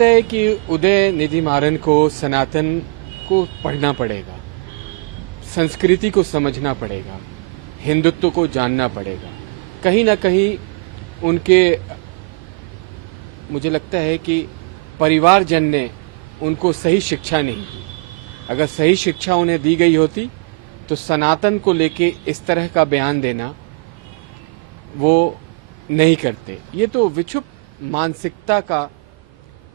लगता है कि उदय निधि मारन को सनातन को पढ़ना पड़ेगा, संस्कृति को समझना पड़ेगा, हिंदुत्व को जानना पड़ेगा। कहीं ना कहीं उनके, मुझे लगता है कि परिवारजन ने उनको सही शिक्षा नहीं दी। अगर सही शिक्षा उन्हें दी गई होती तो सनातन को लेके इस तरह का बयान देना वो नहीं करते। ये तो विक्षुब्ध मानसिकता का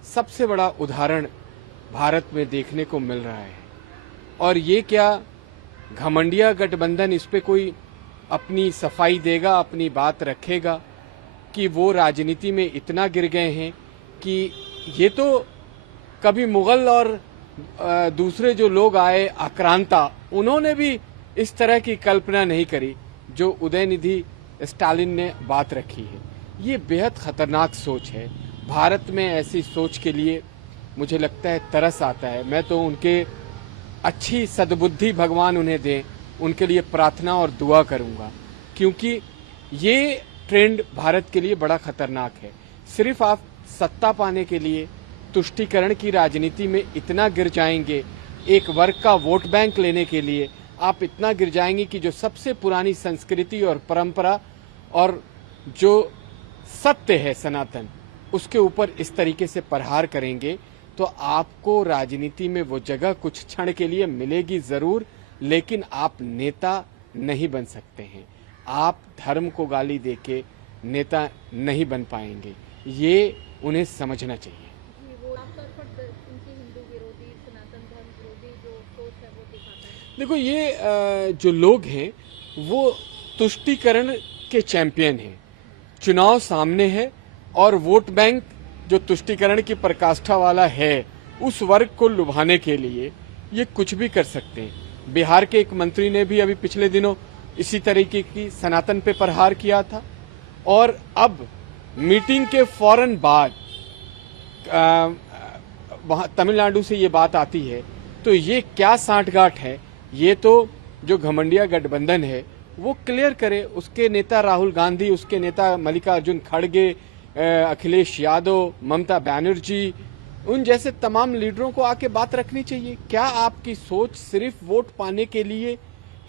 सबसे बड़ा उदाहरण भारत में देखने को मिल रहा है। और ये क्या घमंडिया गठबंधन इस पे कोई अपनी सफाई देगा, अपनी बात रखेगा कि वो राजनीति में इतना गिर गए हैं कि ये तो कभी मुगल और दूसरे जो लोग आए आक्रांता, उन्होंने भी इस तरह की कल्पना नहीं करी जो उदयनिधि स्टालिन ने बात रखी है। ये बेहद खतरनाक सोच है। भारत में ऐसी सोच के लिए मुझे लगता है तरस आता है। मैं तो उनके अच्छी सद्बुद्धि भगवान उन्हें दें, उनके लिए प्रार्थना और दुआ करूंगा, क्योंकि ये ट्रेंड भारत के लिए बड़ा खतरनाक है। सिर्फ आप सत्ता पाने के लिए तुष्टीकरण की राजनीति में इतना गिर जाएंगे, एक वर्ग का वोट बैंक लेने के लिए आप इतना गिर जाएंगे कि जो सबसे पुरानी संस्कृति और परंपरा और जो सत्य है सनातन, उसके ऊपर इस तरीके से प्रहार करेंगे तो आपको राजनीति में वो जगह कुछ क्षण के लिए मिलेगी जरूर, लेकिन आप नेता नहीं बन सकते हैं। आप धर्म को गाली देके नेता नहीं बन पाएंगे। ये उन्हें समझना चाहिए। देखो, ये जो लोग हैं वो तुष्टीकरण के चैंपियन हैं। चुनाव सामने है और वोट बैंक जो तुष्टीकरण की पराकाष्ठा वाला है, उस वर्ग को लुभाने के लिए ये कुछ भी कर सकते हैं। बिहार के एक मंत्री ने भी अभी पिछले दिनों इसी तरीके की सनातन पे प्रहार किया था। और अब मीटिंग के फौरन बाद वहां तमिलनाडु से ये बात आती है, तो ये क्या सांठगांठ है? ये तो जो घमंडिया गठबंधन है वो क्लियर करे। उसके नेता राहुल गांधी, उसके नेता मल्लिकार्जुन खड़गे, अखिलेश यादव, ममता बनर्जी, उन जैसे तमाम लीडरों को आके बात रखनी चाहिए। क्या आपकी सोच सिर्फ वोट पाने के लिए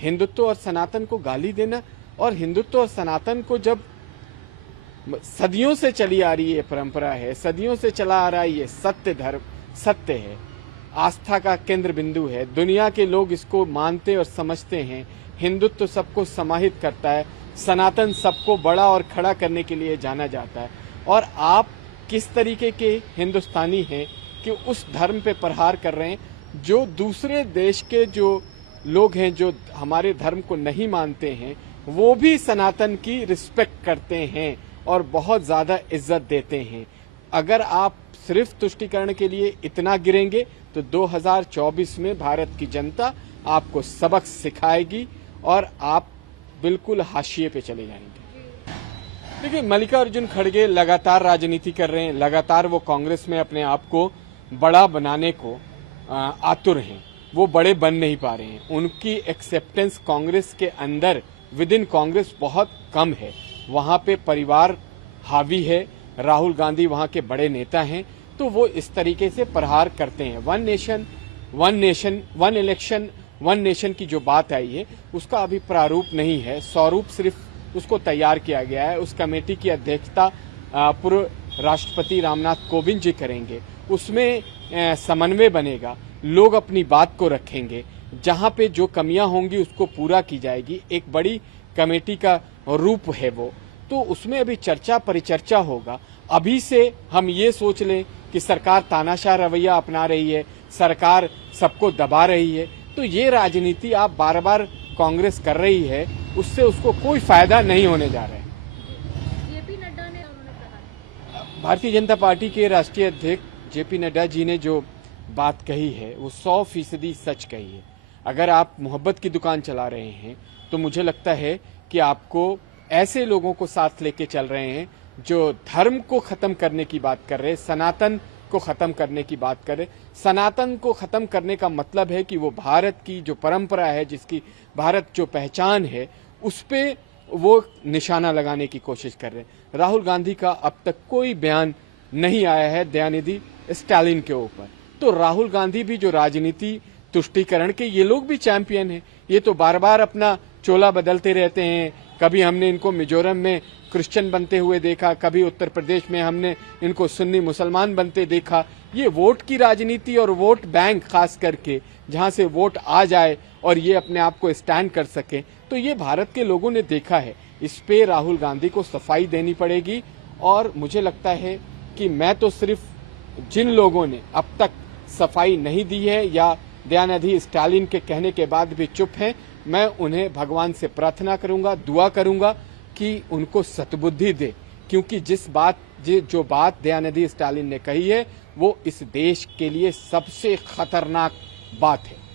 हिंदुत्व और सनातन को गाली देना? और हिंदुत्व और सनातन को जब सदियों से चली आ रही है परंपरा है, सदियों से चला आ रहा है, ये सत्य धर्म सत्य है, आस्था का केंद्र बिंदु है, दुनिया के लोग इसको मानते और समझते हैं। हिंदुत्व सबको समाहित करता है, सनातन सबको बड़ा और खड़ा करने के लिए जाना जाता है। और आप किस तरीके के हिंदुस्तानी हैं कि उस धर्म पे प्रहार कर रहे हैं? जो दूसरे देश के जो लोग हैं जो हमारे धर्म को नहीं मानते हैं, वो भी सनातन की रिस्पेक्ट करते हैं और बहुत ज्यादा इज्जत देते हैं। अगर आप सिर्फ तुष्टीकरण के लिए इतना गिरेंगे तो 2024 में भारत की जनता आपको सबक सिखाएगी और आप बिल्कुल हाशिए पे चले जाएंगे। देखिए, मल्लिकार्जुन खड़गे लगातार राजनीति कर रहे हैं, लगातार वो कांग्रेस में अपने आप को बड़ा बनाने को आतुर हैं। वो बड़े बन नहीं पा रहे हैं। उनकी एक्सेप्टेंस कांग्रेस के अंदर विद इन कांग्रेस बहुत कम है। वहां पे परिवार हावी है, राहुल गांधी वहां के बड़े नेता हैं, तो वो इस तरीके से प्रहार करते हैं। One nation one election one nation की जो बात आई है उसका अभी प्रारूप नहीं है, स्वरूप सिर्फ उसको तैयार किया गया है। उस कमेटी की अध्यक्षता पूर्व राष्ट्रपति रामनाथ कोविंद जी करेंगे। उसमें समन्वय बनेगा, लोग अपनी बात को रखेंगे, जहां पे जो कमियां होंगी उसको पूरा की जाएगी। एक बड़ी कमेटी का रूप है वो, तो उसमें अभी चर्चा परिचर्चा होगा। अभी से हम ये सोच लें कि सरकार तानाशाह रवैया अपना रही है, सरकार सबको दबा रही है, तो ये राजनीति आप बार बार कांग्रेस कर रही है, उससे उसको कोई फायदा नहीं होने जा रहा है। जेपी नड्डा ने कहा, भारतीय जनता पार्टी के राष्ट्रीय अध्यक्ष जेपी नड्डा जी ने जो बात कही है वो 100% सच कही है। अगर आप मोहब्बत की दुकान चला रहे हैं तो मुझे लगता है कि आपको ऐसे लोगों को साथ लेके चल रहे हैं जो धर्म को खत्म करने की बात कर रहे हैं, सनातन को खत्म करने की बात कर रहे। सनातन को खत्म करने का मतलब है कि वो भारत की जो परंपरा है, जिसकी भारत जो पहचान है, उस पे वो निशाना लगाने की कोशिश कर रहे हैं। राहुल गांधी का अब तक कोई बयान नहीं आया है दयानिधि स्टालिन के ऊपर। तो राहुल गांधी भी जो राजनीति तुष्टीकरण के, ये लोग भी चैंपियन हैं। ये तो बार बार अपना चोला बदलते रहते हैं। कभी हमने इनको मिजोरम में क्रिश्चियन बनते हुए देखा, कभी उत्तर प्रदेश में हमने इनको सुन्नी मुसलमान बनते देखा। ये वोट की राजनीति और वोट बैंक खास करके, जहां से वोट आ जाए और ये अपने आप को स्टैंड कर सके, तो ये भारत के लोगों ने देखा है। इस पे राहुल गांधी को सफाई देनी पड़ेगी। और मुझे लगता है कि मैं तो सिर्फ जिन लोगों ने अब तक सफाई नहीं दी है या दयानिधि स्टालिन के कहने के बाद भी चुप हैं, मैं उन्हें भगवान से प्रार्थना करूंगा, दुआ करूंगा कि उनको सद्बुद्धि दे। क्योंकि जो बात दयानिधि स्टालिन ने कही है वो इस देश के लिए सबसे खतरनाक बात है।